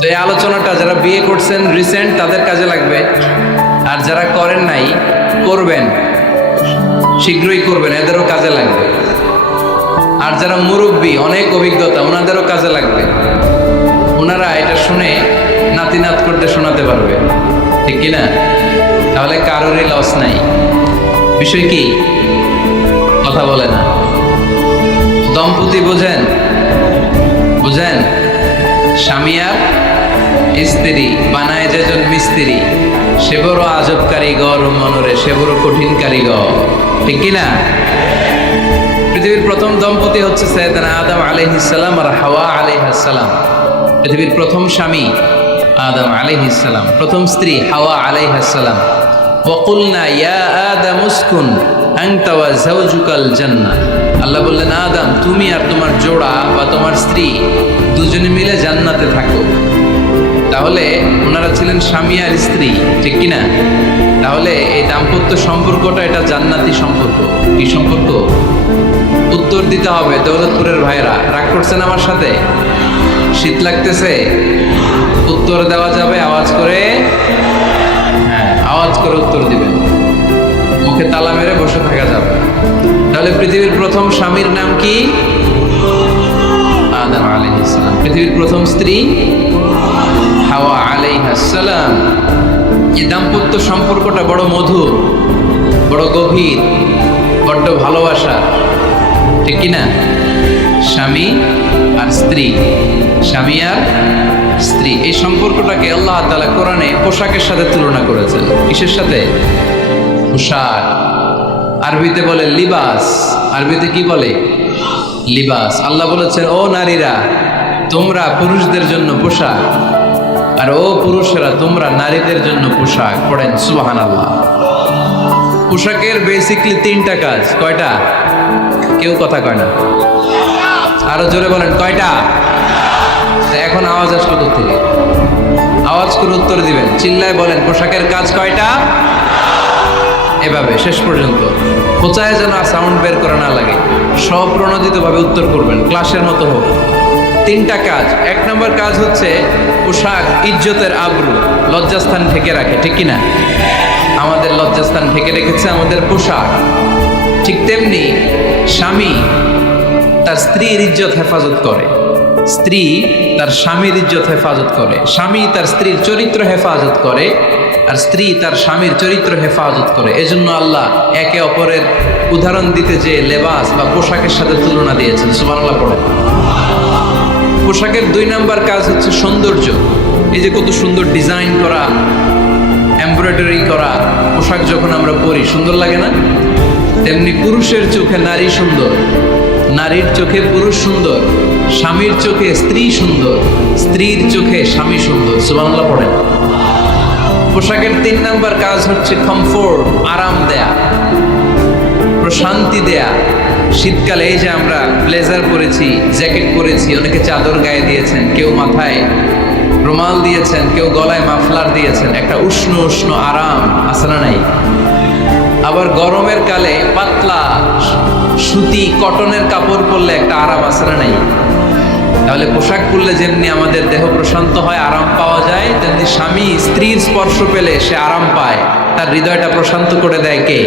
তো এই আলোচনাটা যারা বিয়ে করছেন রিসেন্ট তাদের কাজে লাগবে, আর যারা করেন নাই করবেন, শীঘ্রই করবেন, এদেরও কাজে লাগবে। আর যারা মুরব্বী অনেক অভিজ্ঞতা ওনাদেরও কাজে লাগবে, ওনারা এটা শুনে নাতি নাত করতে শোনাতে পারবে, ঠিক কিনা? তাহলে কারোরই লস নাই। বিষয় কি? কথা বলে না। দম্পতি বোঝেন? বুঝেন? স্বামী আর স্ত্রী বানায় যেজন মিস্ত্রি, সে বড় আজব কারিগর মনরে, সে বড় কঠিন কারিগর, ঠিক কিনা? পৃথিবীর প্রথম দম্পতি হচ্ছে সাইয়েদনা আদম আলাইহিস সালাম আর হাওয়া আলাইহিস সালাম। পৃথিবীর প্রথম স্বামী আদম আলাইহিস সালাম, প্রথম স্ত্রী হাওয়া আলাইহিস সালাম। ওয়াকুলনা ইয়া আদম উসকুন আনতা ওয়া যাওজুকাল জান্নাহ। আল্লাহ বললেন, আদম তুমি আর তোমার জোড়া বা তোমার স্ত্রী দুজনে মিলে জান্নাতে থাকো। তাহলে ওনারা ছিলেন স্বামী আর স্ত্রী, ঠিক কিনা? তাহলে এই দাম্পত্য সম্পর্কটা এটা জান্নাতি সম্পর্ক। কি সম্পর্ক? উত্তর দিতে হবে দৌলতপুরের ভাইরা। রাগ করছেন আমার সাথে? শীত লাগতেছে? উত্তর দেওয়া যাবে আওয়াজ করে? হ্যাঁ, আওয়াজ করে উত্তর দিবেন, মুখে তালা মেরে বসে থাকা যাবে। তাহলে পৃথিবীর প্রথম স্বামীর নাম কি? আদম আলাইহিস সালাম। পৃথিবীর প্রথম স্ত্রী হাওয়া আলাইহিস সালাম। এই দাম্পত্য সম্পর্কটা বড় মধুর, বড় গভীর, বড্ড ভালোবাসা, ঠিক কিনা? স্বামী আর স্ত্রী, স্বামী আর স্ত্রী, এই সম্পর্কটাকে আল্লাহ তাআলা কোরআনে পোশাকের সাথে তুলনা করেছেন। কিসের সাথে? পোশাক। আরবিতে বলে লিবাস। আরবিতে কি বলে? লিবাস। আল্লাহ বলেছেন, ও নারীরা তোমরা পুরুষদের জন্য পোশাক, আর ও পুরুষেরা তোমরা নারীদের জন্য পোশাক। পড়েন সুবহানাল্লাহ। পোশাকের বেসিকলি তিনটা কাজ। কয়টা? কেউ কথা কয় না, আরো জোরে বলেন কয়টা? এখন আওয়াজ আসলো কোথা থেকে? আওয়াজ করে উত্তর দিবেন, চিল্লায় বলেন পোশাকের কাজ কয়টা? এভাবে শেষ পর্যন্ত কোচায় যেন সাউন্ড বের করা না লাগে, স্বপ্রণোদিতভাবে উত্তর করবেন, ক্লাসের মতো হোক। তিনটা কাজ। এক নম্বর কাজ হচ্ছে পোশাক ইজ্জতের আবরু, লজ্জাস্থান ঢেকে রাখে, ঠিক কিনা? আমাদের লজ্জাস্থান ঢেকে রেখেছে আমাদের পোশাক। ঠিক তেমনি স্বামী তার স্ত্রীর ইজ্জত হেফাজত করে, স্ত্রী তার স্বামীর ইজ্জত হেফাজত করে, স্বামী তার স্ত্রীর চরিত্র হেফাজত করে, আর স্ত্রী তার স্বামীর চরিত্র হেফাজত করে। এজন্য আল্লাহ একে অপরের উদাহরণ দিতে যে লেবাস বা পোশাকের সাথে তুলনা দিয়েছেন। সুবহানাল্লাহ পড়ে। পোশাকের দুই নাম্বার কাজ হচ্ছে সৌন্দর্য। এই যে কত সুন্দর ডিজাইন করা, এমব্রয়ডারি করা পোশাক যখন আমরা পরি সুন্দর লাগে না? তেমনি পুরুষের চোখে নারী সুন্দর, নারীর চোখে পুরুষ সুন্দর, স্বামীর চোখে স্ত্রী সুন্দর, স্ত্রীর চোখে স্বামী সুন্দর। সুবহানাল্লাহ পড়েন। পোশাকের তিন নাম্বার কাজ হচ্ছে কমফোর্ট, আরাম দেয়া, প্রশান্তি দেয়া। শীতকালে এই যে আমরা ব্লেজার পরেছি, জ্যাকেট পরেছি, অনেকে চাদর গায়ে দিয়েছেন, কেউ মাথায় রুমাল দিয়েছেন, কেউ গলায় মাফলার দিয়েছেন, একটা উষ্ণ উষ্ণ আরাম আছে না নাই? আবার গরমের কালে পাতলা সুতি কটনের কাপড় পরলে একটা আরাম আছে না নাই? তাহলে পোশাক পরলে যেমনি আমাদের দেহ প্রশান্ত হয়, আরাম পাওয়া যায়, তেমনি স্বামী স্ত্রীর স্পর্শ পেলে সে আরাম পায়, তার হৃদয়টা প্রশান্ত করে দেয় কে?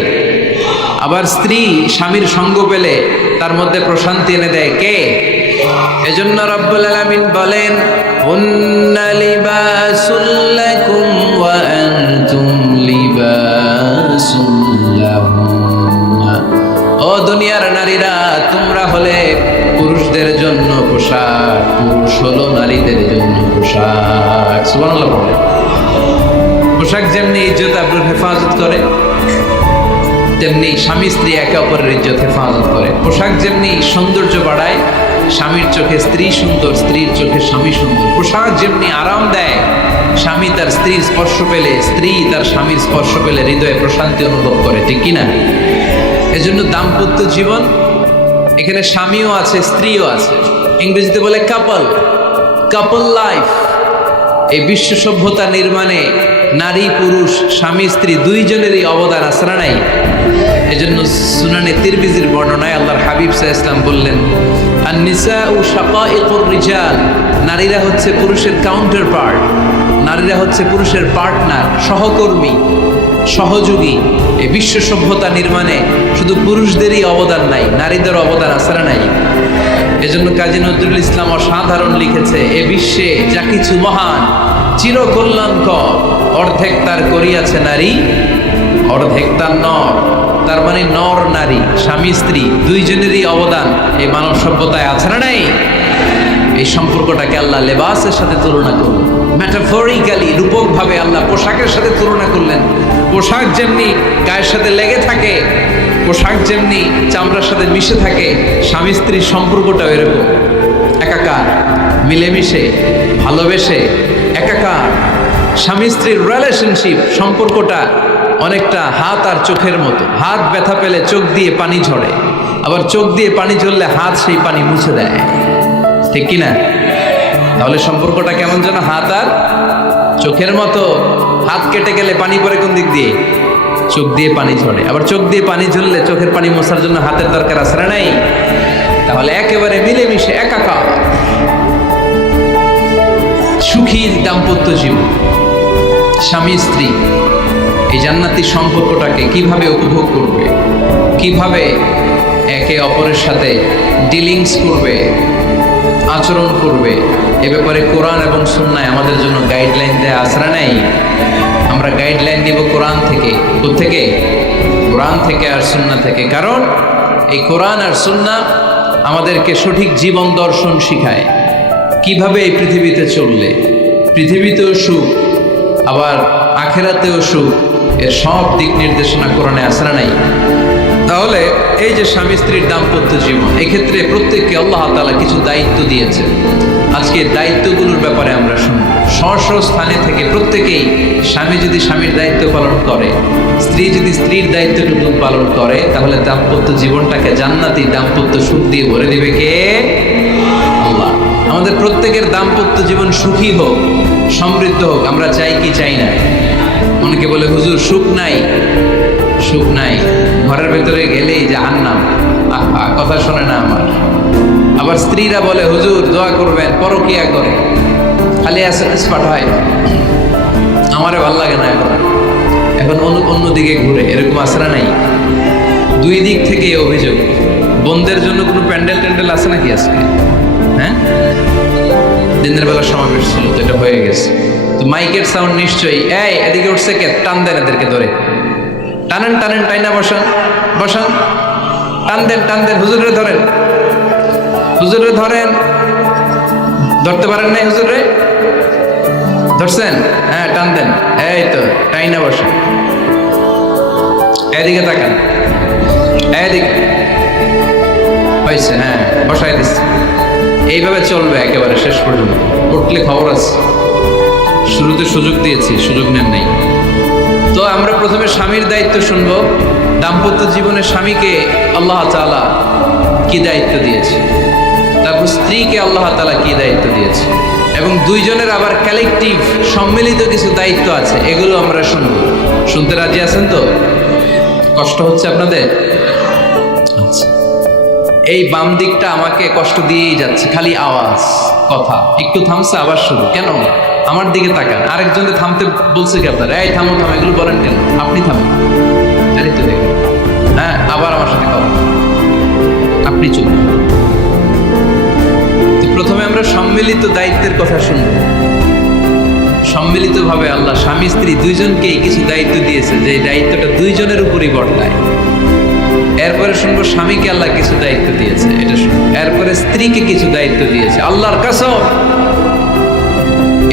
আবার স্ত্রী স্বামীর সঙ্গ পেলে তার মধ্যে প্রশান্তি এনে দেয় কে? এজন্য রব্বুল আলামিন বলেন, হুন্না লিবাসুল লাকুম ওয়া আনতুম লিবাসুল লাহুন্না। ও দুনিয়ার নারীরা, তোমরা হলে পুরুষদের জন্য পোশাক, পুরুষ হলো নারীদের জন্য পোশাক। সুবহানাল্লাহ বলেন। পোশাক যেমনি ইজ্জত আবরুর হেফাজত করে, তেমনি স্বামী স্ত্রী একে অপরের ইজ্জত হেফাজত করে। পোশাক যেমনি সৌন্দর্য বাড়ায়, স্বামীর চোখে স্ত্রী সুন্দর, স্ত্রীর চোখে স্বামী সুন্দর। পোশাক যেমনি আরাম দেয়, স্বামী তার স্ত্রীর স্পর্শ পেলে, স্ত্রী তার স্বামীর স্পর্শ পেলে হৃদয়ে প্রশান্তি অনুভব করে, ঠিক কিনা? এজন্য দাম্পত্য জীবন, এখানে স্বামীও আছে স্ত্রীও আছে, ইংরেজিতে বলে কাপল, কাপল লাইফ। এই বিশ্ব সভ্যতা নির্মাণে নারী পুরুষ, স্বামী স্ত্রী দুইজনেরই অবদান আছে না নাই? এজন্য সুনানে তিরমিজির বর্ণনায় আল্লাহর হাবিব সাল্লাল্লাহু আলাইহি ওয়াসাল্লাম বললেন, আন-নিসাউ শাকাঈকুর রিজাল, নারীরা হচ্ছে পুরুষের কাউন্টার পার্ট, নারীরা হচ্ছে পুরুষের পার্টনার, সহকর্মী, সহযোগী। এই বিশ্ব সভ্যতা নির্মাণে শুধু পুরুষদেরই অবদান নাই, নারীদের অবদান আছে না নাই? এজন্য কাজী নজরুল ইসলাম অসাধারণ লিখেছে, এ বিশ্বে যা কিছু মহান চিরকল্যাণকর, অর্ধেক তার করিয়াছে নারী, অর্ধেক তার নর। তার মানে নর নারী, স্বামী স্ত্রী দুইজনেরই অবদান এই মানব সভ্যতায় আছে না নাই? এই সম্পর্কটাকে আল্লাহ লেবাসের সাথে তুলনা করলেন, ম্যাটাফরিক্যালি, রূপকভাবে আল্লাহ পোশাকের সাথে তুলনা করলেন। পোশাক যেমনি গায়ের সাথে লেগে থাকে, পোশাক যেমনি চামড়ার সাথে মিশে থাকে, স্বামী স্ত্রীর সম্পর্কটাও এরকম একাকার, মিলেমিশে, ভালোবেসে একাকার। স্বামী স্ত্রীর রিলেশনশিপ সম্পর্কটা অনেকটা হাত আর চোখের মতো। হাত ব্যথা পেলে চোখ দিয়ে পানি ঝরে, আবার চোখ দিয়ে পানি ঝরলে হাত সেই পানি মুছে দেয়, ঠিক কিনা? তাহলে সম্পর্কটা কেমন যেন হাত আর চোখের মতো। হাত কেটে গেলে পানি পড়ে কোন দিক দিয়ে? চোখ দিয়ে পানি ঝরে, আবার চোখ দিয়ে পানি ঝরলে চোখের পানি মোছার জন্য হাতের দরকার আছে না নাই? তাহলে একেবারে মিলেমিশে একাকার সুখী দাম্পত্য জীবন, স্বামী স্ত্রী এই জান্নাতি সম্পর্কটাকে কিভাবে উপভোগ করবে, কিভাবে একে অপরের সাথে ডিলিংস করবে, আচরণ করবে, এ ব্যাপারে কোরআন এবং সুন্নায় আমাদের জন্য গাইডলাইন দেয়া আছে না নাই? আমরা গাইডলাইন দিব কোরআন থেকে। কোত্থেকে? কোরআন থেকে আর সুন্নাহ থেকে। কারণ এই কোরআন আর সুন্নাহ আমাদেরকে সঠিক জীবন দর্শন শিখায়, কিভাবে এই পৃথিবীতে চললে পৃথিবীতেও সুখ, আবার আখেরাতেও সুখ, এর সব দিক নির্দেশনা কোরআনে আছে না নাই? তাহলে এই যে স্বামী স্ত্রীর দাম্পত্য জীবন, এক্ষেত্রে প্রত্যেককে আল্লাহ তাআলা কিছু দায়িত্ব দিয়েছে। আজকে দায়িত্বগুলোর ব্যাপারে আমরা শুনব। স্ব স্থানে থেকে প্রত্যেকেই, স্বামী যদি স্বামীর দায়িত্ব পালন করে, স্ত্রী যদি স্ত্রীর দায়িত্বটুকু পালন করে, তাহলে দাম্পত্য জীবনটাকে জান্নাতি দাম্পত্য সুখ দিয়ে ভরে দেবে কে? আল্লাহ। আমাদের প্রত্যেকের দাম্পত্য জীবন সুখী হোক, সমৃদ্ধ হোক, আমরা চাই কি চাই না? অনেকে বলে হুজুর সুখ নাই, সুখ নাই, ঘরের ভেতরে গেলেই জাহান্নাম, কথা শোনে না আমার। আবার স্ত্রীরা বলে হুজুর দোয়া করবেন, পরকিয়া করে, খালি এসএমএস পাঠায়, আমারে ভাল লাগে না এখন, এখন অন্যদিকে ঘুরে, এরকম আসরা নাই? দুই দিক থেকে অভিযোগ। বোনদের জন্য কোনো প্যান্ডেল ট্যান্ডেল আছে নাকি আজকে? হ্যাঁ, দিনের বেলা সমাবেশ ছিল তো, এটা হয়ে গেছে তো মাইকের সাউন্ড নিশ্চয়ই। এই এদিকে উঠছে কে? টান দেন এদেরকে ধরে, টানেন টানেন, টাইনা বসান বসান, টান দেন টান দেন, হুজুরে ধরেন, হুজুরে ধরেন। ধরতে পারেন নাই হুজুরে? ধরছেন? হ্যাঁ, টান দেন, এই তো টাইনা বসান। এদিকে তাকান, এদিকে হয়েছে, হ্যাঁ বসাই দিচ্ছে। এইভাবে চলবে একেবারে শেষ পর্যন্ত। উঠলে খবর আছে, শুরুতে সুযোগ দিয়েছি, সুযোগ নেন নাই। তো আমরা প্রথমে স্বামীর দায়িত্ব শুনবো। দাম্পত্য জীবনে স্বামীকে আল্লাহ তাআলা কি দায়িত্ব দিয়েছে, তারপর স্ত্রীকে আল্লাহ তাআলা কি দায়িত্ব দিয়েছে, এবং দুইজনের আবার কালেকটিভ সম্মিলিত কিছু দায়িত্ব আছে, এগুলো আমরা শুনবো। শুনতে রাজি আছেন তো? কষ্ট হচ্ছে আপনাদের? আচ্ছা, এই বাম দিকটা আমাকে কষ্ট দিয়েই যাচ্ছে, খালি আওয়াজ, কথা একটু থামছে আবার শুরু। কেন? আমার দিকে তাকান। আরেকজনকে থামতে বলছে কি আপনারা? এই থামো থামো, এগুলো বলেন কেন? আপনি থামেন, তাই তো দেখুন। হ্যাঁ, আবার আমার সাথে কথা, আপনি চুপ। তো প্রথমে আমরা সম্মিলিত দায়িত্বের কথা শুনব। সম্মিলিতভাবে আল্লাহ স্বামী স্ত্রী দুইজনকেই কিছু দায়িত্ব দিয়েছে, যে দায়িত্বটা দুইজনের উপরই বর্তায়। এরপরে শুনবো স্বামীকে আল্লাহ কিছু দায়িত্ব দিয়েছে, এটা শুনবো। এরপরে স্ত্রীকে কিছু দায়িত্ব দিয়েছে। আল্লাহর কসম,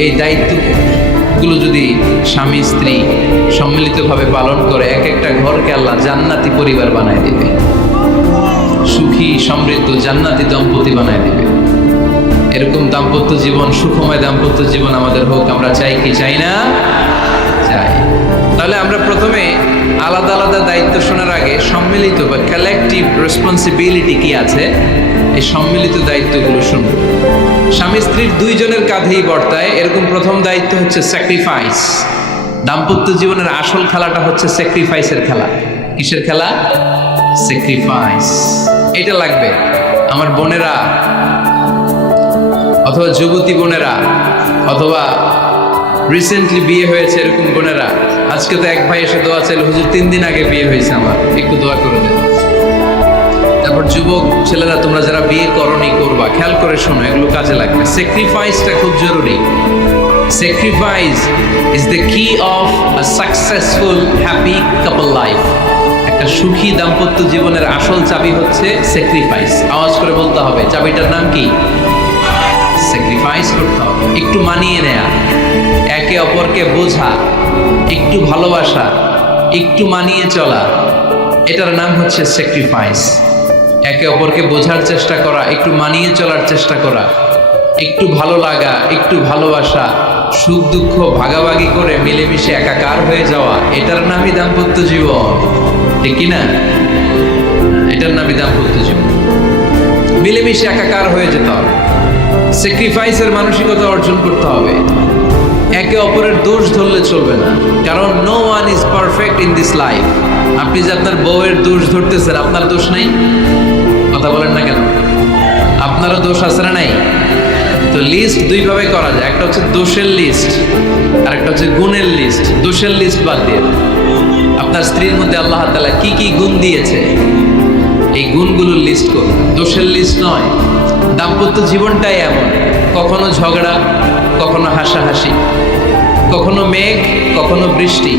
এই দায়িত্বগুলো যদি স্বামী স্ত্রী সম্মিলিতভাবে পালন করে, এক একটা ঘরকে আল্লাহ জান্নাতি পরিবার বানায় দেবে, সুখী সমৃদ্ধ জান্নাতি দম্পতি বানায় দেবে। এরকম দাম্পত্য জীবন, সুখময় দাম্পত্য জীবন আমাদের হোক। আমরা চাই কি চাই না? চাই। তাহলে আমরা প্রথমে আলাদা আলাদা দায়িত্ব শোনার আগে সম্মিলিত বা কালেকটিভ রেসপন্সিবিলিটি কি আছে, এই সম্মিলিত দায়িত্বগুলো শুনব। স্বামী স্ত্রীর দুইজনের কাঁধেই বর্তায় এরকম প্রথম দায়িত্ব হচ্ছে স্যাক্রিফাইস। দাম্পত্য জীবনের আসল খেলাটা হচ্ছে স্যাক্রিফাইসের খেলা। কিসের খেলা? স্যাক্রিফাইস। এটা লাগবে আমার বোনেরা, অথবা যুবতী বোনেরা, অথবা রিসেন্টলি বিয়ে হয়েছে এরকম বোনেরা। আজকে তো এক ভাই এসে দোয়া চাইল, হুজুর 3 দিন আগে বিয়ে হয়েছে আমার, একটু দোয়া করে দেন। তারপর যুবক ছেলেরা, তোমরা যারা বিয়ে করনি করবা, খেয়াল করে শোনো, এগুলো কাজে লাগবে। স্যাক্রিফাইসটা খুব জরুরি। স্যাক্রিফাইস ইজ দ্য কি of a successful happy couple life. একটা সুখী দাম্পত্য জীবনের আসল চাবি হচ্ছে স্যাক্রিফাইস। আওয়াজ করে বলতে হবে, চাবিটার নাম কি? স্যাক্রিফাইস করতে হবে, একটু মানিয়ে নেয়া, একে অপরকে বোঝা, একটু ভালোবাসা, একটু মানিয়ে চলা, এটার নাম হচ্ছে স্যাক্রিফাইস। একে অপরকে বোঝার চেষ্টা করা, একটু মানিয়ে চলার চেষ্টা করা, একটু ভালো লাগা, একটু ভালোবাসা, সুখ দুঃখ ভাগাভাগি করে মিলেমিশে একাকার হয়ে যাওয়া, এটার নামই দাম্পত্য জীবন, ঠিক কিনা? এটার নামই দাম্পত্য জীবন। মিলেমিশে একাকার হয়ে যেতে হবে, স্যাক্রিফাইসের মানসিকতা অর্জন করতে হবে। একে অপরের দোষ ধরলে চলবে না, কারণ no one is perfect in this life. আপনি যে আপনার বউয়ের দোষ ধরতেছেন, আপনার দোষ নাই? কথা বলেন না কেন? আপনারও দোষ আছে না নাই? তো লিস্ট 2 ভাবে করা যায়, একটা হচ্ছে দোষের লিস্ট, আর একটা হচ্ছে গুণের লিস্ট। দোষের লিস্ট বাদ দিয়ে আপনার স্ত্রীর মধ্যে আল্লাহ তাআলা কি কি গুণ দিয়েছে, এই গুণগুলোর লিস্ট করুন, দোষের লিস্ট নয়। দাম্পত্য জীবনটাই এমন, কখনো ঝগড়া, কখনো হাসাহাসি, কখনো মেঘ, কখনো বৃষ্টি,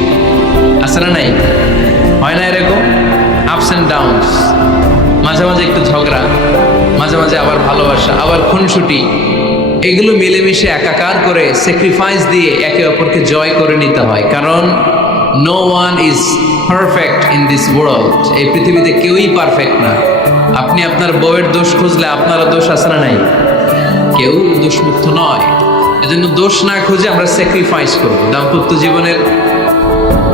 আছে না নাই? হয় না এরকম? আপস অ্যান্ড ডাউনস, মাঝে মাঝে একটু ঝগড়া, মাঝে মাঝে আবার ভালোবাসা, আবার খুনসুটি, এগুলো মিলেমিশে একাকার করে স্যাক্রিফাইস দিয়ে একে অপরকে জয় করে নিতে হয়। কারণ no one is perfect in this world. এই পৃথিবীতে কেউই পারফেক্ট না। আপনি আপনার বউয়ের দোষ খুঁজলে আপনারও দোষ আছে না নাই? কেউ দোষমুক্ত নয়। এজন্য দোষ না খুঁজে আমরা স্যাক্রিফাইস করব। দাম্পত্য জীবনের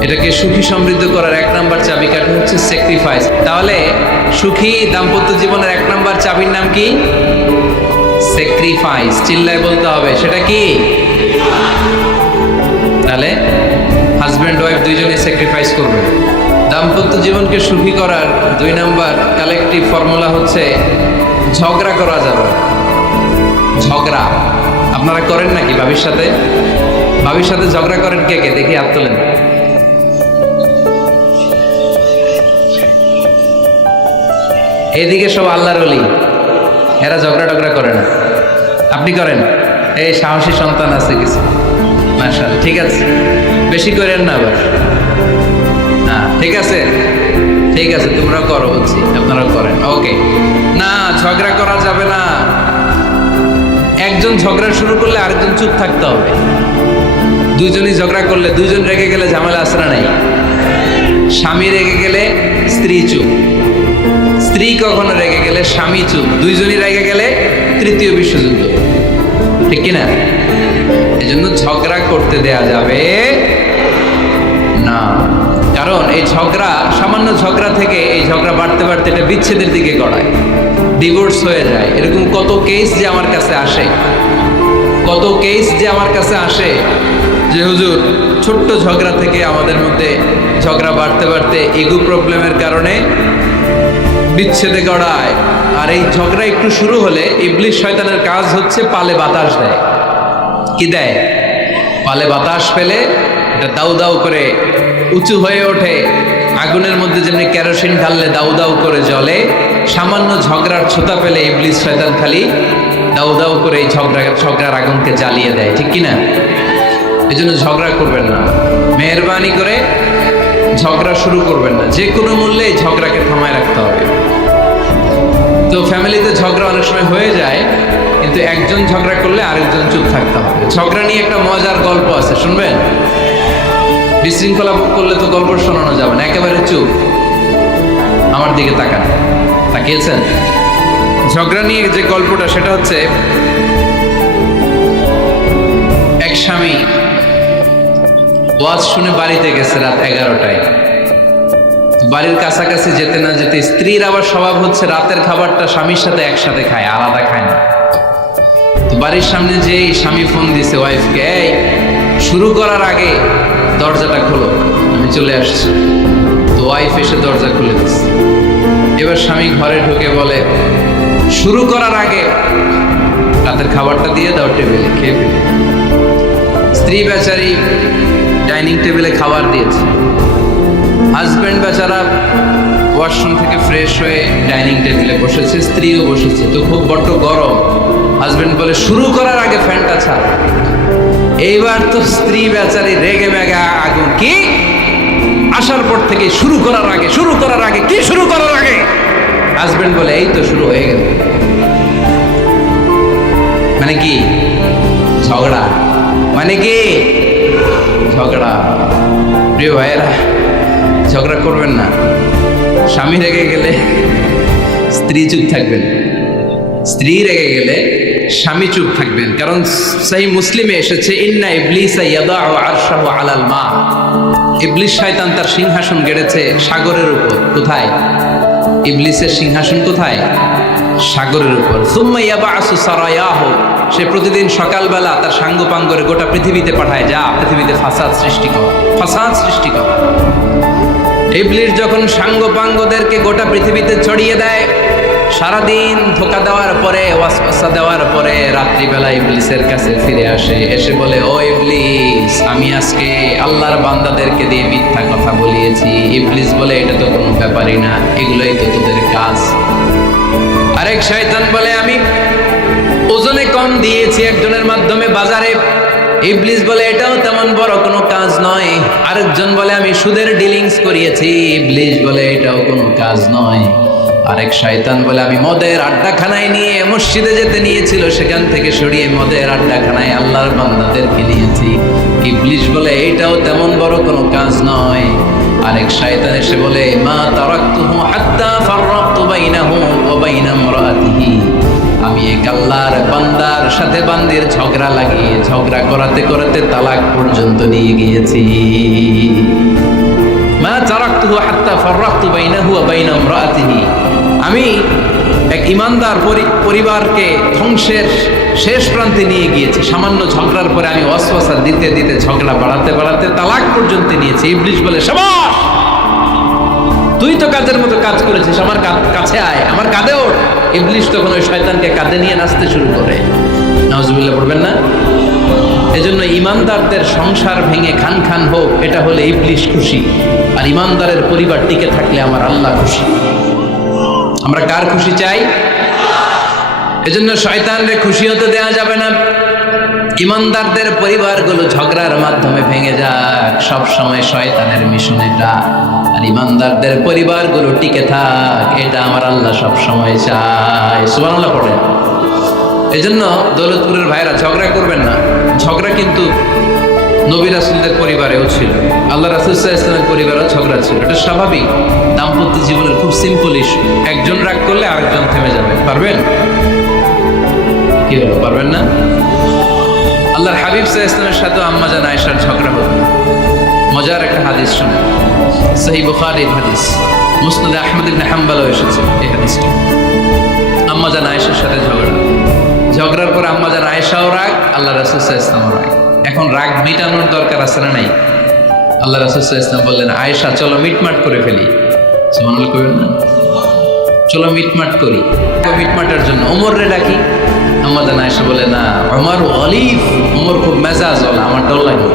এটাকে সুখী সমৃদ্ধ করার 1 নাম্বার চাবিকাঠি হচ্ছে স্যাক্রিফাইস। তাহলে সুখী দাম্পত্য জীবনের 1 নাম্বার চাবির নাম কি? স্যাক্রিফাইস। চিল্লায় বলতে হবে, সেটা কি? তাহলে হাজব্যান্ড ওয়াইফ দুইজনে স্যাক্রিফাইস করবে। দাম্পত্য জীবনকে সুখী করার 2 নাম্বার কালেকটিভ ফর্মুলা হচ্ছে ঝগড়া করা যাবে। ঝগড়া আপনারা করেন নাকি ভাবির সাথে? ভাবির সাথে ঝগড়া করেন কে কে? দেখি হাত তোলেন। এদিকে সব আল্লাহর ওলি, এরা ঝগড়া টগড়া করে না। আপনি করেন? এই সাহসী সন্তান আছে কিছু, মাশাআল্লাহ, ঠিক আছে, বেশি করেন না আবার। হ্যাঁ ঠিক আছে, ঠিক আছে, তোমরা করো বলছি, আপনারাও করেন, ওকে। না, ঝগড়া করা যাবে না। একজন ঝগড়া শুরু করলে আরেকজন চুপ থাকতে হবে। দুইজনই ঝগড়া করলে, দুইজন রেগে গেলে ঝামেলা আসরা নাই। স্বামী রেগে গেলে স্ত্রী চুপ, স্ত্রী কখনো রেগে গেলে স্বামী চুপ, দুইজনই রেগে গেলে তৃতীয় বিশ্বযুদ্ধ, ঠিক কিনা? এজন্য ঝগড়া করতে দেয়া যাবে না। কারণ এই ঝগড়া, সামান্য ঝগড়া থেকে এই ঝগড়া বাড়তে বাড়তে এটা বিচ্ছেদের দিকে গড়ায়, ডিভোর্স হয়ে যায়। এরকম কত কেস যে আমার কাছে আসে, কত কেস যে আমার কাছে আসে যে হুজুর ছোট্ট ঝগড়া থেকে আমাদের মধ্যে ঝগড়া বাড়তে বাড়তে ইগো প্রবলেমের কারণে বিচ্ছেদে গড়ায়। আর এই ঝগড়া একটু শুরু হলে ইবলিস শয়তানের কাজ হচ্ছে পালে বাতাস দেয়। কি দেয়? পালে বাতাস পেলে এটা দাউ দাউ করে উঁচু হয়ে ওঠে। আগুনের মধ্যে যেমনি কেরোসিন ঢাললে দাউ দাউ করে জ্বলে, সামান্য ঝগড়ার ছোতা পেলে ইবলিস শয়তান খালি দাউ দাউ করে এই ঝগড়ার আগুনকে জ্বালিয়ে দেয়, ঠিক কিনা? এই জন্য ঝগড়া করবেন না, মেহরবানি করে ঝগড়া শুরু করবেন না। যে কোনো মূল্যে এই ঝগড়াকে থামায় রাখতে হবে। তো ফ্যামিলিতে ঝগড়া অনেক সময় হয়ে যায়, কিন্তু একজন ঝগড়া করলে আরেকজন চুপ থাকতে হবে। ঝগড়া নিয়ে একটা মজার গল্প আছে, শুনবেন? বিশৃঙ্খলা করলে তো গল্প শোনানো যাবে না, একেবারে চুপ। আমার দিকে তাকান, তাকিয়েছেন? ঝগড়া নিয়ে যে গল্পটা, সেটা হচ্ছে এক স্বামী ওয়াজ শুনে বাড়িতে গেছে রাত 11টায়। বাড়ির কাছাকাছি যেতে না যেতে, স্ত্রীর আবার স্বভাব হচ্ছে রাতের খাবারটা স্বামীর সাথে একসাথে খায়, আলাদা খায় না। তো বাড়ির সামনে যেই স্বামী ফোন দিছে ওয়াইফকে, এই শুরু করার আগে দরজাটা খোলো, আমি চলে আসছি। তো ওয়াইফ এসে দরজা খুলে দিচ্ছে। এবার স্বামী ঘরে ঢুকে বলে, শুরু করার আগে রাতের খাবারটা দিয়ে দাও টেবিলে, খেয়ে ফেলি। স্ত্রী বেচারি ডাইনিং টেবিলে খাবার দিয়েছে, হাজব্যান্ড বেচারা ওয়াশরুম থেকে ফ্রেশ হয়ে ডাইনিং টেবিলে বসেছে, স্ত্রীও বসেছে। তো খুব বড্ড গরম। হাজব্যান্ড বলে, শুরু করার আগে ফ্যানটা ছাড়। এইবার তো স্ত্রী বেচারি রেগে মেগে আগুন, কি আসার পর থেকে শুরু করার আগে কি শুরু করার আগে? হাজব্যান্ড বলে, এই তো শুরু হয়ে গেল। মানে কি? ঝগড়া। মানে কি? ঝগড়া। প্রিয় ভাইয়েরা, ঝগড়া করবেন না। স্বামী রেগে গেলে স্ত্রী চুপ থাকবেন, স্ত্রী রেগে গেলে স্বামী চুপ থাকবেন। কারণ সেই মুসলিমে এসেছে, ইন্না ইবলিসা ইয়াদাউ আরশাহু আলাল মা। ইবলিস শয়তান তার সিংহাসন গেড়েছে সাগরের উপর। কোথায়? ইবলিসের সিংহাসন কোথায়? সাগরের উপর। সুম্মা ইয়াবাসু সারায়াহু, সে প্রতিদিন সকালবেলা তার সাঙ্গপাঙ্গরে গোটা পৃথিবীতে পাঠায়, যা পৃথিবীতে ফাসাদ সৃষ্টি কর। ইবলিস যখন সাঙ্গপাঙ্গদেরকে গোটা পৃথিবীতে ছড়িয়ে দেয়, সারাদিন ধোকা দেওয়ার পরে, ওয়াসওয়াসা দেওয়ার পরে, রাত্রিবেলা ইবলিসের কাছে ফিরে আসে, এসে বলে, ও ইবলিস, আমি আজকে আল্লাহর বান্দাদেরকে দিয়ে মিথ্যা কথা বলিয়েছি। ইবলিস বলে, এটা তো কোনো ব্যাপারই না, এগুলোই তো তোদের কাজ। আরেক শয়তান বলে, আমি ওজনে কম দিয়েছি একজনের মাধ্যমে বাজারে। ইবলিস বলে, এটাও তেমন বড় কোনো কাজ নয়। আরেকজন বলে, আমি সুদের ডিলিংস করিয়েছি। ইবলিস বলে, এটাও কোনো কাজ নয়। আরেক শয়তান বলে, আমি মদের আড্ডাখানায় নিয়ে মসজিদে যেতে নিয়েছিল, সেখান থেকে সরিয়ে মদের আড্ডাখানায় আল্লাহর বান্দাদেরকে নিয়েছি। ইবলিস বলে, এইটাও তেমন বড় কোনো কাজ নয়। আরেক শয়তান এসে বলে, মা তারাকতুহু হাত্তা ফাররাকতু বাইনাহু ওয়া বাইনা ইমরাআতিহি, আমি এক আল্লাহর বান্দার সাথে বান্দির ঝগড়া লাগিয়ে ঝগড়া করাতে করাতে তালাক পর্যন্ত নিয়ে গিয়েছি। মা তারাকতুহু হাত্তা ফাররাকতু বাইনাহু ওয়া বাইনা ইমরাআতিহি, আমি এক ইমানদার পরিবারকে ধ্বংসের শেষ প্রান্তে নিয়ে গিয়েছি। সামান্য ঝগড়ার পরে আমি ওয়াসওয়াসা দিতে দিতে ঝগড়া বাড়াতে বাড়াতে তালাক পর্যন্ত নিয়েছি। ইবলিস বলে, শাবাশ, তুই তো কাজের মতো কাজ করেছিস, আমার কাছে আয়, আমার কাঁধে ওঠ। ইবলিস তখন ওই শয়তানকে কাঁধে নিয়ে নাচতে শুরু করে। নাউজুবিল্লাহ পড়বেন না? এজন্য ইমানদারদের সংসার ভেঙে খান খান হোক, এটা হলে ইবলিস খুশি, আর ইমানদারের পরিবার টিকে থাকলে আমার আল্লাহ খুশি। আমরা কার খুশি চাই? এজন্য শয়তানরে খুশি হতে দেওয়া যাবে না। ইমানদারদের পরিবারগুলো ঝগড়ার মাধ্যমে ভেঙে যাক, সব সময় শয়তানের মিশন এটা। আর ইমানদারদের পরিবারগুলো টিকে থাক, এটা আমার আল্লাহ সব সময় চায়। সুবহানাল্লাহ পড়েন। এজন্য দৌলতপুরের ভাইরা, ঝগড়া করবেন না। ঝগড়া কিন্তু নবী রাসূলদের পরিবারেও ছিল, আল্লাহ রাসূল সাল্লাল্লাহু আলাইহি ওয়াসাল্লামের পরিবারেও ঝগড়া ছিল। এটা স্বাভাবিক, দাম্পত্য জীবনের খুব সিম্পল ইস্যু। একজন রাগ করলে আরেকজন থেমে যাবে। পারবেন? কি হলো, পারবেন না? আল্লাহর হাবিব সাল্লাল্লাহু আলাইহি ওয়াসাল্লামের সাথে আম্মা জান আয়েশার ঝগড়া হতো। মজার একটা হাদিস শুনে, সহিহ বুখারীর হাদিস, মুসনাদ আহমদ ইবনে হাম্বলও এসেছে এই হাদিসটা। আম্মা জান আয়েশার সাথে ঝগড়ার পর আম্মা জান আয়েশাও রাগ, আল্লাহ রাসূল সাল্লাল্লাহু আলাইহি ওয়াসাল্লামও রাগ। এখন রাগ মিটানোর দরকার আছে না নাই? আল্লাহ রাসূল সাল্লাল্লাহু আলাইহি ওয়াসাল্লাম বললেন, আয়েশা চলো মিটমাট করে ফেলি। সুবহানাল্লাহ কইবেন না? চলো মিটমাট করি। মিটমাটের জন্য ওমর রে ডাকি। আম্মা জান আয়েশা বলে, না, ওমর গলিফ, ওমর খুব মেজাজ, আমার ডর লাগে।